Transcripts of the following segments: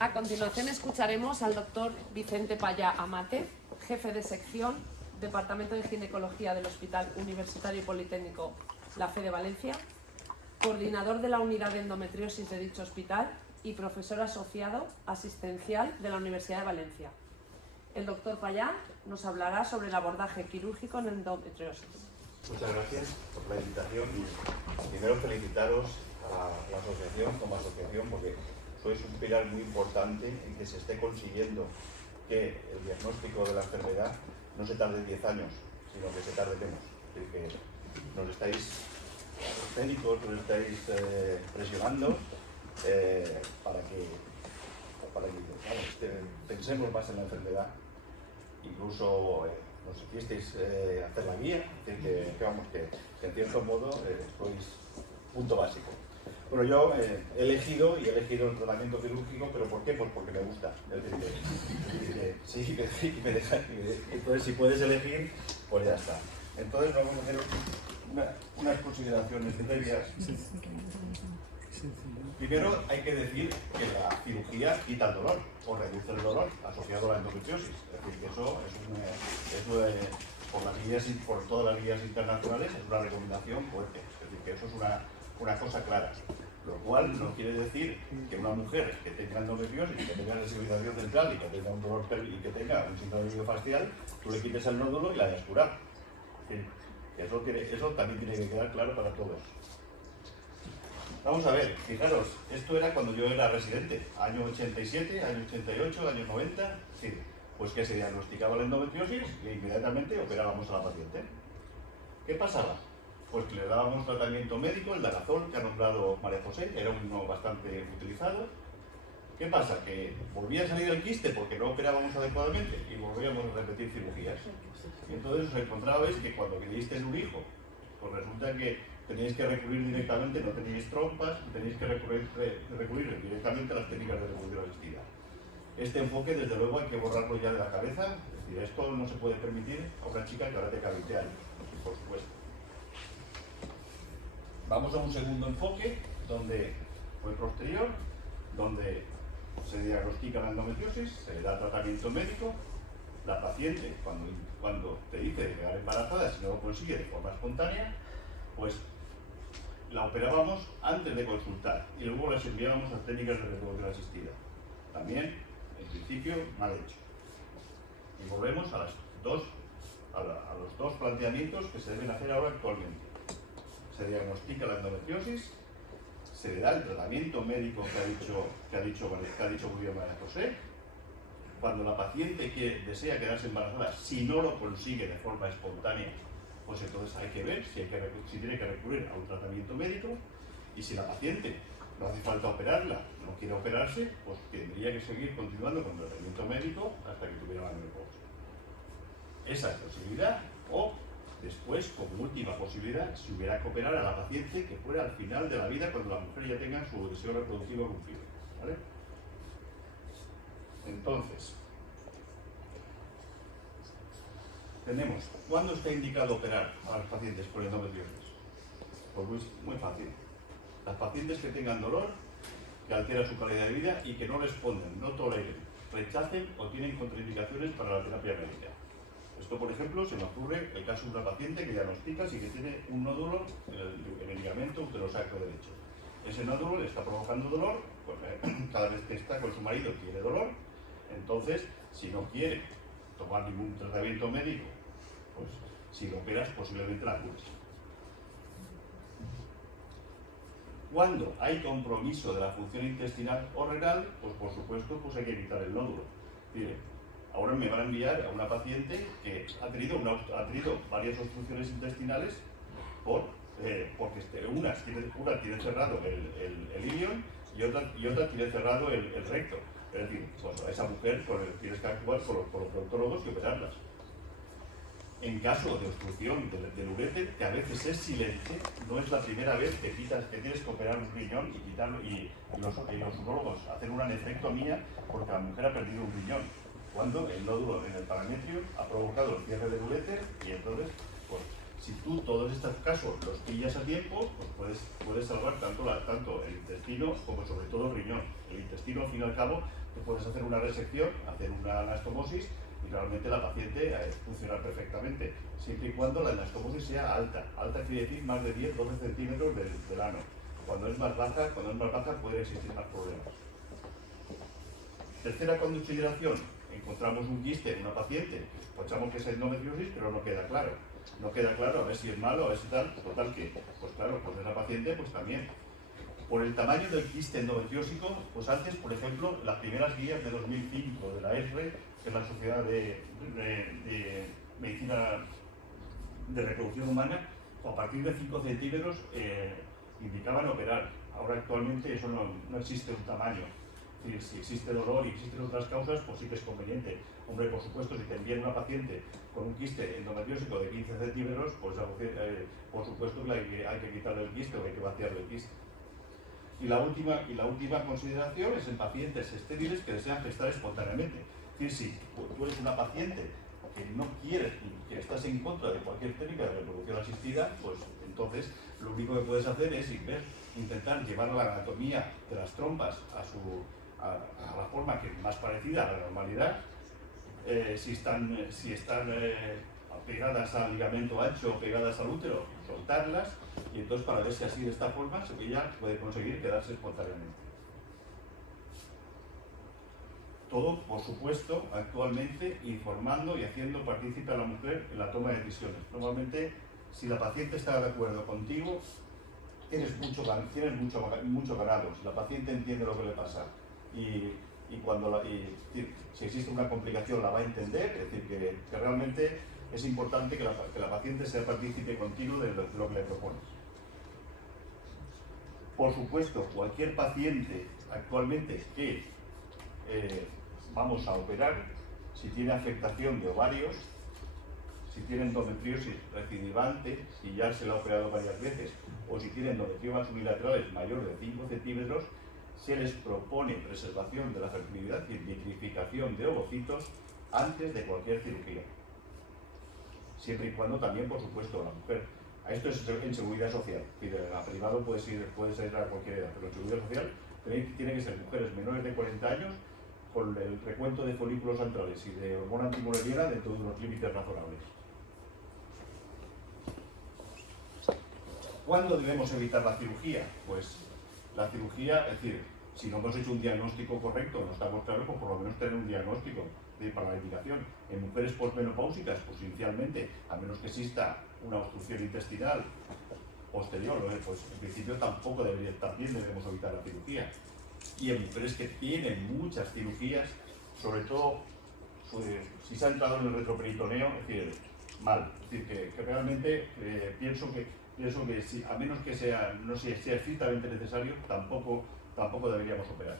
A continuación escucharemos al doctor Vicente Payá Amate, jefe de sección, Departamento de Ginecología del Hospital Universitario y Politécnico La Fe de Valencia, coordinador de la unidad de endometriosis de dicho hospital y profesor asociado asistencial de la Universidad de Valencia. El doctor Payá nos hablará sobre el abordaje quirúrgico en endometriosis. Muchas gracias por la invitación y primero felicitaros a la asociación como asociación porque sois un pilar muy importante en que se esté consiguiendo que el diagnóstico de la enfermedad no se tarde 10 años, sino que se tarde menos. Es decir, que nos estáis, los técnicos, nos estáis presionando para que pensemos más en la enfermedad. Incluso nos hicisteis hacer la guía, es decir, que en cierto modo sois punto básico. Bueno, yo he elegido el tratamiento quirúrgico, ¿pero por qué? Pues porque me gusta. Es decir, entonces si puedes elegir, pues ya está. Entonces vamos a hacer unas consideraciones previas. Primero hay que decir que la cirugía quita el dolor o reduce el dolor asociado a la endometriosis. Es decir, que eso por todas las guías internacionales es una recomendación fuerte. Es decir, que eso es una cosa clara. Lo cual no quiere decir que una mujer que tenga endometriosis, que tenga sensibilización central y que tenga un dolor y que tenga un síndrome miofascial, tú le quites el nódulo y la hayas curado. Eso también tiene que quedar claro para todos. Vamos a ver, fijaros, esto era cuando yo era residente, año 87, año 88, año 90, sí, pues que se diagnosticaba la endometriosis e inmediatamente operábamos a la paciente. ¿Qué pasaba? Pues que le dábamos tratamiento médico, el Dagazol, que ha nombrado María José, que era uno bastante utilizado. ¿Qué pasa? Que volvía a salir el quiste porque no operábamos adecuadamente y volvíamos a repetir cirugías. Y entonces os encontrabais que cuando queríais un hijo, pues resulta que teníais que recurrir directamente, no teníais trompas, teníais que recurrir directamente a las técnicas de reproducción asistida. Este enfoque, desde luego, hay que borrarlo ya de la cabeza. Es decir, esto no se puede permitir a una chica que ahora tenga 20 años, por supuesto. Vamos a un segundo enfoque, donde fue posterior, donde se diagnostica la endometriosis, se le da tratamiento médico. La paciente, cuando te dice de quedar embarazada, si no lo consigue de forma espontánea, pues la operábamos antes de consultar y luego las enviábamos a técnicas de reproducción asistida. También, en principio, mal hecho. Y volvemos a los dos planteamientos que se deben hacer ahora actualmente. Se diagnostica la endometriosis, se le da el tratamiento médico que ha dicho muy bien María José. Cuando la paciente desea quedarse embarazada, si no lo consigue de forma espontánea, pues entonces hay que ver si tiene que recurrir a un tratamiento médico, y si la paciente no hace falta operarla, no quiere operarse, pues tendría que seguir continuando con el tratamiento médico hasta que tuviera la menopausia. Esa es la posibilidad, o después, como última posibilidad, si hubiera que operar a la paciente que fuera al final de la vida cuando la mujer ya tenga su deseo reproductivo cumplido. ¿Vale? Entonces, tenemos, ¿cuándo está indicado operar a los pacientes con endometriosis? Pues muy fácil. Las pacientes que tengan dolor, que altera su calidad de vida y que no responden, no toleren, rechacen o tienen contraindicaciones para la terapia médica. Esto, por ejemplo, se me ocurre el caso de una paciente que diagnosticas y que tiene un nódulo en el ligamento uterosacro derecho. Ese nódulo le está provocando dolor, pues cada vez que está con su marido tiene dolor. Entonces, si no quiere tomar ningún tratamiento médico, pues si lo operas, posiblemente la cures. Cuando hay compromiso de la función intestinal o renal, pues por supuesto pues hay que quitar el nódulo. Mire, ahora me van a enviar a una paciente que ha tenido varias obstrucciones intestinales porque una tiene cerrado el ilion y otra tiene cerrado el recto. Es decir, pues a esa mujer tienes que actuar con los proctólogos y operarlas. En caso de obstrucción del uréter, que a veces es silente, no es la primera vez que tienes que operar un riñón y los urólogos hacen una nefrectomía porque la mujer ha perdido un riñón, cuando el nódulo en el parametrio ha provocado el cierre del uréter, y entonces, pues, si tú todos estos casos los pillas a tiempo, pues puedes salvar tanto el intestino como sobre todo el riñón. El intestino, al fin y al cabo, Tú puedes hacer una resección, hacer una anastomosis y realmente la paciente funcionar perfectamente, siempre y cuando la anastomosis sea alta. Alta quiere decir más de 10-12 centímetros del ano. Cuando es más baja, pueden existir más problemas. Tercera consideración, encontramos un quiste en una paciente, pensamos que es endometriosis, pero no queda claro. No queda claro a ver si es malo, a ver si tal, total que, pues claro, pues esa paciente pues también. Por el tamaño del quiste endometriósico, pues antes, por ejemplo, las primeras guías de 2005 de la ESRE, que es la Sociedad de Medicina de Reproducción Humana, a partir de 5 centímetros indicaban operar. Ahora actualmente eso no existe un tamaño. Es decir, si existe dolor y existen otras causas, pues sí que es conveniente. Hombre, por supuesto, si te envían una paciente con un quiste endometriósico de 15 centímetros, pues por supuesto que hay que quitarle el quiste o hay que vaciarle el quiste. Y la última consideración es en pacientes estériles que desean gestar espontáneamente. Es decir, si tú eres una paciente que no quieres y que estás en contra de cualquier técnica de reproducción asistida, pues entonces lo único que puedes hacer es intentar llevar la anatomía de las trompas a la forma que más parecida a la normalidad. Si están pegadas al ligamento ancho o pegadas al útero, soltarlas, y entonces para ver si así de esta forma ella puede conseguir quedarse espontáneamente. Todo, por supuesto, actualmente informando y haciendo partícipe a la mujer en la toma de decisiones. Normalmente, si la paciente está de acuerdo contigo, tienes mucho ganado. Si la paciente entiende lo que le pasa y si existe una complicación la va a entender, es decir, que realmente es importante que la paciente sea partícipe contigo de lo que le propones. Por supuesto, cualquier paciente actualmente que vamos a operar, si tiene afectación de ovarios, si tiene endometriosis recidivante, si ya se la ha operado varias veces, o si tiene endometriomas unilaterales mayor de 5 centímetros, se les propone preservación de la fertilidad y vitrificación de ovocitos antes de cualquier cirugía. Siempre y cuando también, por supuesto, la mujer. Esto es en seguridad social. A privado puede ser a cualquier edad, pero en seguridad social tiene que ser mujeres menores de 40 años con el recuento de folículos antrales y de hormona antimoleriana dentro de unos límites razonables. ¿Cuándo debemos evitar la cirugía? Pues la cirugía, es decir, si no hemos hecho un diagnóstico correcto, no estamos claros, pues por lo menos tener un diagnóstico para la indicación. En mujeres posmenopáusicas, pues inicialmente, a menos que exista una obstrucción intestinal posterior, pues en principio también debemos evitar la cirugía. Y en mujeres que tienen muchas cirugías, sobre todo si se ha entrado en el retroperitoneo, es decir, mal. Es decir, que realmente pienso que si, a menos que no sea estrictamente necesario, tampoco deberíamos operar.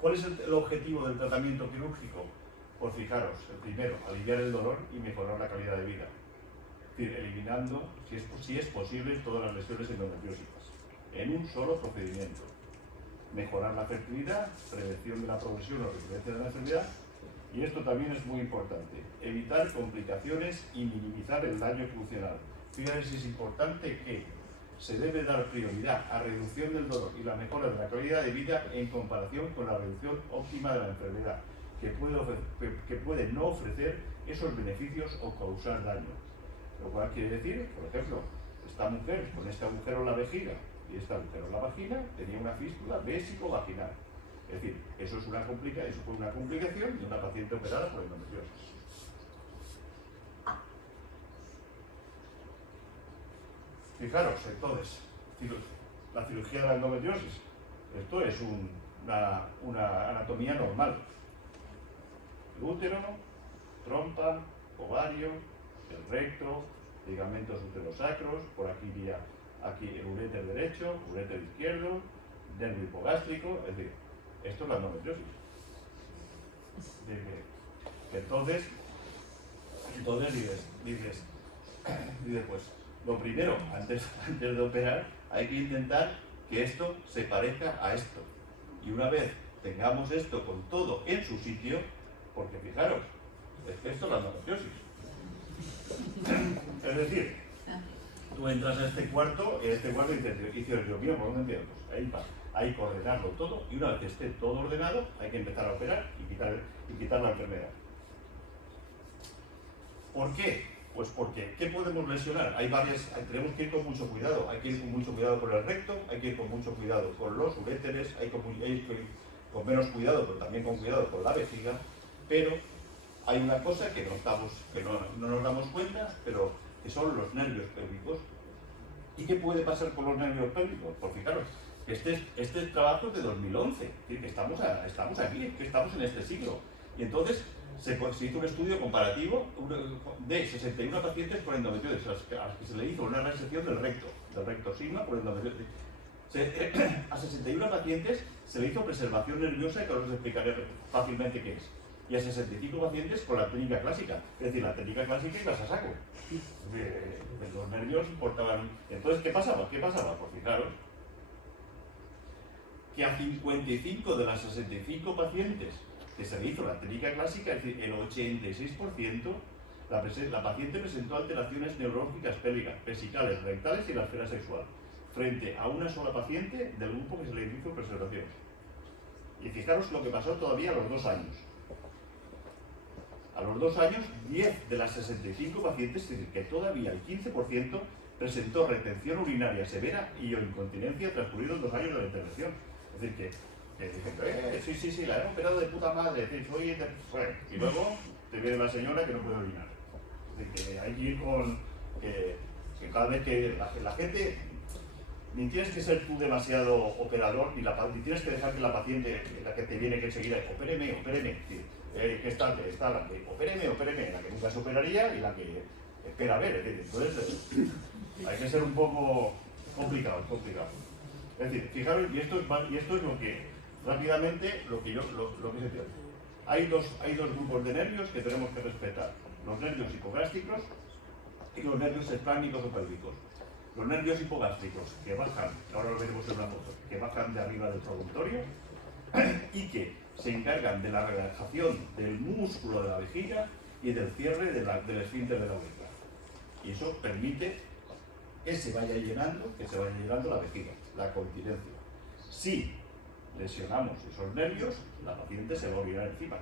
¿Cuál es el objetivo del tratamiento quirúrgico? Pues fijaros, el primero, aliviar el dolor y mejorar la calidad de vida. Es decir, eliminando, si es posible, todas las lesiones endometriósicas, en un solo procedimiento. Mejorar la fertilidad, prevención de la progresión o recurrencia de la enfermedad, y esto también es muy importante, evitar complicaciones y minimizar el daño funcional. Fíjense si es importante que se debe dar prioridad a reducción del dolor y la mejora de la calidad de vida en comparación con la reducción óptima de la enfermedad, que puede no ofrecer esos beneficios o causar daño. Lo cual quiere decir, por ejemplo, esta mujer con este agujero en la vejiga y este agujero en la vagina tenía una fístula vésico-vaginal. Es decir, eso fue una complicación de una paciente operada por endometriosis. Fijaros, entonces, la cirugía de la endometriosis, esto es una anatomía normal. El útero, trompa, ovario, el recto, ligamentos uterosacros, por aquí el uréter derecho, uréter izquierdo, nervio hipogástrico, es decir, esto es la endometriosis. Entonces dices, pues, lo primero, antes de operar, hay que intentar que esto se parezca a esto. Y una vez tengamos esto con todo en su sitio, porque fijaros, es que esto es la endometriosis. Es decir, tú entras a este cuarto, y dices, Dios mío, ¿por dónde empiezo? Pues ahí va. Hay que ordenarlo todo, y una vez que esté todo ordenado, hay que empezar a operar y quitar la enfermedad. ¿Por qué? Pues porque, ¿qué podemos lesionar? Tenemos que ir con mucho cuidado. Hay que ir con mucho cuidado con el recto, hay que ir con mucho cuidado con los uréteres, hay que ir con menos cuidado, pero también con cuidado con la vejiga. Pero hay una cosa que no nos damos cuenta, pero que son los nervios pélvicos. ¿Y qué puede pasar con los nervios pélvicos? Pues fijaros, este trabajo es de 2011, es decir, que estamos aquí, que estamos en este siglo. Y entonces se hizo un estudio comparativo de 61 pacientes con endometriosis, a las que se le hizo una resección del recto sigma por endometriosis. A 61 pacientes se le hizo preservación nerviosa, que ahora os explicaré fácilmente qué es. Y a 65 pacientes con la técnica clásica. Es decir, la técnica clásica ibas a saco. Los nervios importaban. Entonces, ¿qué pasaba? Pues fijaros que a 55 de las 65 pacientes que se le hizo la técnica clásica, es decir, el 86%, la paciente presentó alteraciones neurológicas pélvicas, vesicales, rectales y la esfera sexual, frente a una sola paciente del grupo que se le hizo preservación. Y fijaros lo que pasó todavía a los 2 años. A los 2 años, 10 de las 65 pacientes, es decir, que todavía el 15% presentó retención urinaria severa y o incontinencia transcurridos 2 años de la intervención. Es decir, que dicen, sí, la he operado de puta madre, bueno, y luego te viene la señora que no puede orinar. Es decir, que hay que ir con... que cada vez que la gente... Ni tienes que ser tú demasiado operador, ni tienes que dejar que la paciente, la que te viene que enseguida, opéreme, que está la que opéreme, la que nunca se operaría y la que espera a ver. Es decir, entonces hay que ser un poco complicado. Es decir, fijaros, y esto es lo que rápidamente lo que se tiene. Hay dos grupos de nervios que tenemos que respetar: los nervios hipogástricos y los nervios esplánicos o pélvicos. Los nervios hipogástricos que bajan, ahora lo veremos en una foto, que bajan de arriba del promontorio y que se encargan de la relajación del músculo de la vejiga y del cierre del esfínter de la uretra. Y eso permite que se vaya llenando la vejiga, la continencia. Si lesionamos esos nervios, la paciente se va a orinar encima.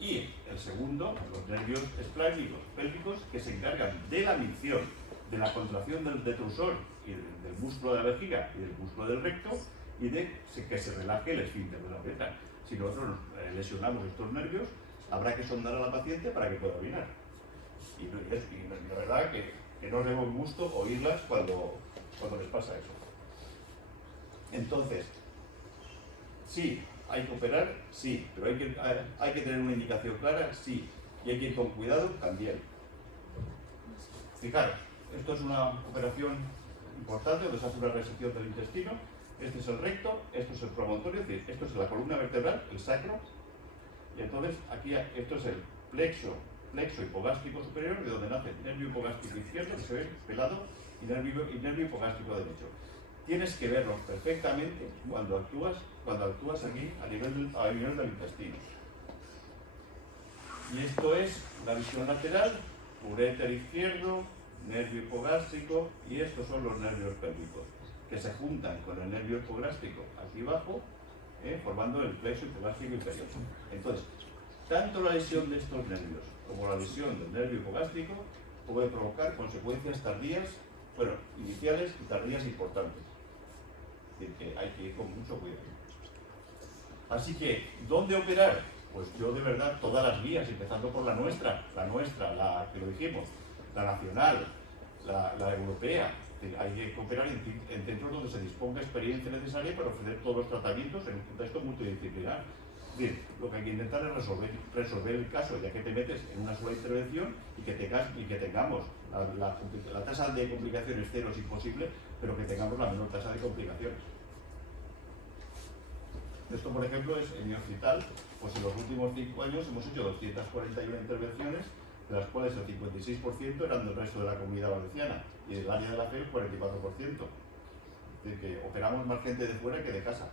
Y el segundo, los nervios esplánicos pélvicos, que se encargan de la micción, de la contracción del detrusor y del músculo de la vejiga y del músculo del recto, y de que se relaje el esfínter de la uretra. Si nosotros lesionamos estos nervios, habrá que sondar a la paciente para que pueda orinar. Y la verdad que no demos gusto oírlas cuando les pasa eso. Entonces, sí, hay que operar, sí, pero hay que tener una indicación clara, sí, y hay que ir con cuidado también. Fijaros, esto es una operación importante donde se hace una resección del intestino. Este es el recto, esto es el promontorio, es decir, esto es la columna vertebral, el sacro, y entonces aquí esto es el plexo hipogástrico superior, de donde nace el nervio hipogástrico izquierdo, que se ve pelado, y nervio hipogástrico derecho. Tienes que verlos perfectamente cuando actúas aquí a nivel del intestino. Y esto es la visión lateral, uréter izquierdo, nervio hipogástrico, y estos son los nervios pélvicos, que se juntan con el nervio hipogástrico aquí abajo, formando el plexo hipogástrico inferior. Entonces, tanto la lesión de estos nervios como la lesión del nervio hipogástrico puede provocar consecuencias tardías, iniciales y tardías importantes. Es decir, que hay que ir con mucho cuidado. Así que, ¿dónde operar? Pues yo de verdad, todas las vías, empezando por la nuestra, la que lo dijimos, la nacional, la europea. Hay que operar en centros donde se disponga experiencia necesaria para ofrecer todos los tratamientos en un contexto multidisciplinar. Es decir, lo que hay que intentar es resolver el caso, ya que te metes en una sola intervención y que tengamos la tasa de complicaciones cero si posible, pero que tengamos la menor tasa de complicaciones. Esto, por ejemplo, es en mi hospital, pues en los últimos 5 años hemos hecho 241 intervenciones, de las cuales el 56% eran del resto de la Comunidad Valenciana y del área de la FE el 44%. Es decir, que operamos más gente de fuera que de casa.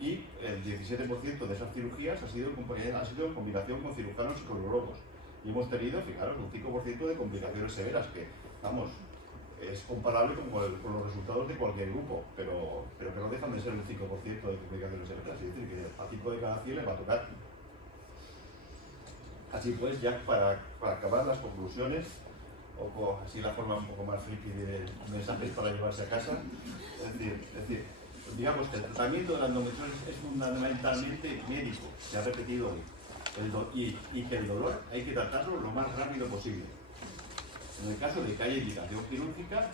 Y el 17% de esas cirugías ha sido en combinación con cirujanos y con urólogos. Y hemos tenido, fijaros, un 5% de complicaciones severas, que, vamos, es comparable con los resultados de cualquier grupo, pero que no dejan de ser un 5% de complicaciones severas. Es decir, que a 5 de cada 100 le va a tocar. Así pues, ya para acabar las conclusiones, o así la forma un poco más friki de mensajes para llevarse a casa, es decir, digamos que el tratamiento de la endometriosis es fundamentalmente médico, se ha repetido hoy, y que el dolor hay que tratarlo lo más rápido posible. En el caso de que haya indicación quirúrgica,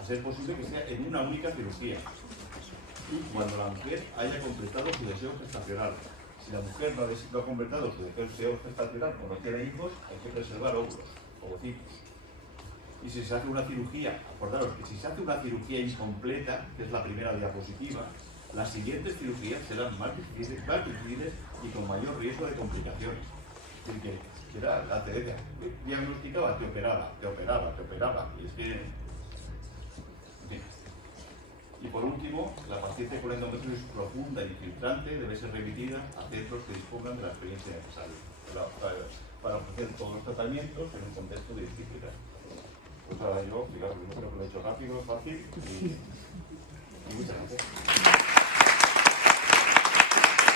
a ser posible que sea en una única cirugía, y cuando la mujer haya completado su deseo gestacional. Si la mujer no ha completado su deseo gestacional o no tiene hijos, hay que preservar óvulos, ovocitos. Y si se hace una cirugía, acordaros que si se hace una cirugía incompleta, que es la primera diapositiva, las siguientes cirugías serán más difíciles y con mayor riesgo de complicaciones. Es decir, que era la Teresa diagnosticaba, te operaba, y es que... Y por último, la paciente con endometriosis profunda e infiltrante debe ser remitida a centros que dispongan de la experiencia necesaria para ofrecer todos los tratamientos en un contexto de disciplina. Pues ahora yo, digamos, yo creo que lo he hecho rápido, fácil y muchas gracias.